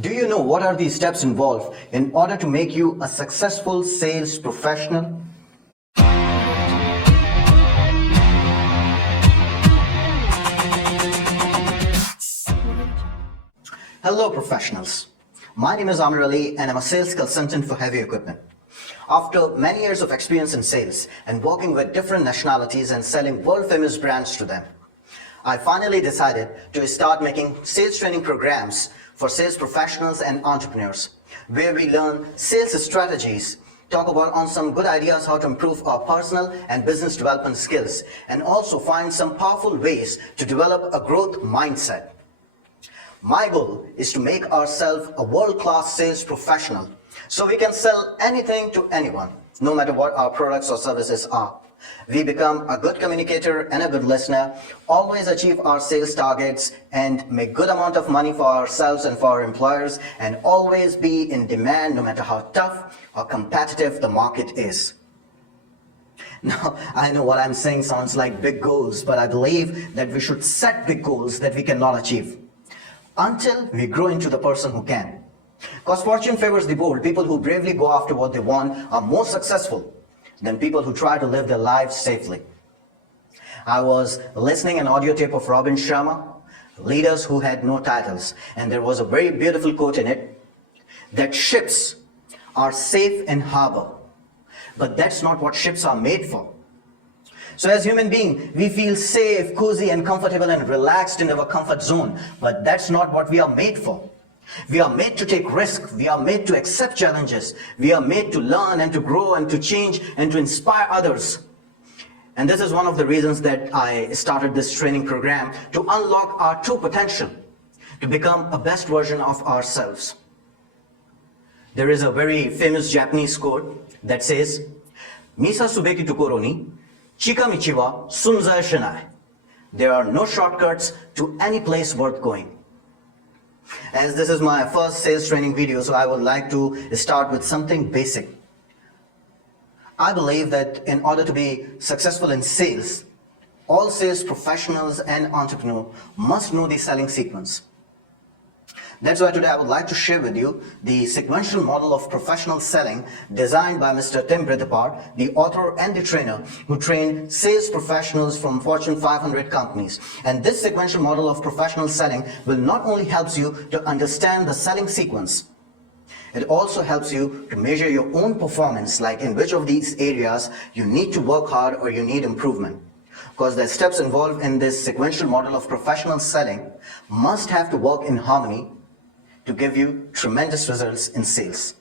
Do you know what are the steps involved in order to make you a successful sales professional? Hello professionals. My name is Amir Ali and I'm a sales consultant for heavy equipment. After many years of experience in sales and working with different nationalities and selling world-famous brands to them, I finally decided to start making sales training programs for sales professionals and entrepreneurs, where we learn sales strategies, talk about on some good ideas how to improve our personal and business development skills, and also find some powerful ways to develop a growth mindset. My goal is to make ourselves a world-class sales professional so we can sell anything to anyone, no matter what our products or services are. We become a good communicator and a good listener, always achieve our sales targets and make good amount of money for ourselves and for our employers, and always be in demand no matter how tough or competitive the market is. Now, I know what I'm saying sounds like big goals, but I believe that we should set big goals that we cannot achieve until we grow into the person who can. Because fortune favors the bold. People who bravely go after what they want are more successful than people who try to live their lives safely. I was listening an audio tape of Robin Sharma, Leaders Who Had No Titles, and there was a very beautiful quote in it, that ships are safe in harbor, but that's not what ships are made for. So as human beings, we feel safe, cozy and comfortable and relaxed in our comfort zone, but that's not what we are made for. We are made to take risks. We are made to accept challenges. We are made to learn and to grow and to change and to inspire others. And this is one of the reasons that I started this training program, to unlock our true potential, to become a best version of ourselves. There is a very famous Japanese quote that says, "Misa subeki tokoro ni chikamichi wa sunzai shinai." There are no shortcuts to any place worth going. As this is my first sales training video, so I would like to start with something basic. I believe that in order to be successful in sales, all sales professionals and entrepreneurs must know the selling sequence. That's why today I would like to share with you the sequential model of professional selling designed by Mr. Tim Bridapart, the author and the trainer who trained sales professionals from Fortune 500 companies. And this sequential model of professional selling will not only help you to understand the selling sequence, it also helps you to measure your own performance, like in which of these areas you need to work hard or you need improvement. Because the steps involved in this sequential model of professional selling must have to work in harmony to give you tremendous results in sales.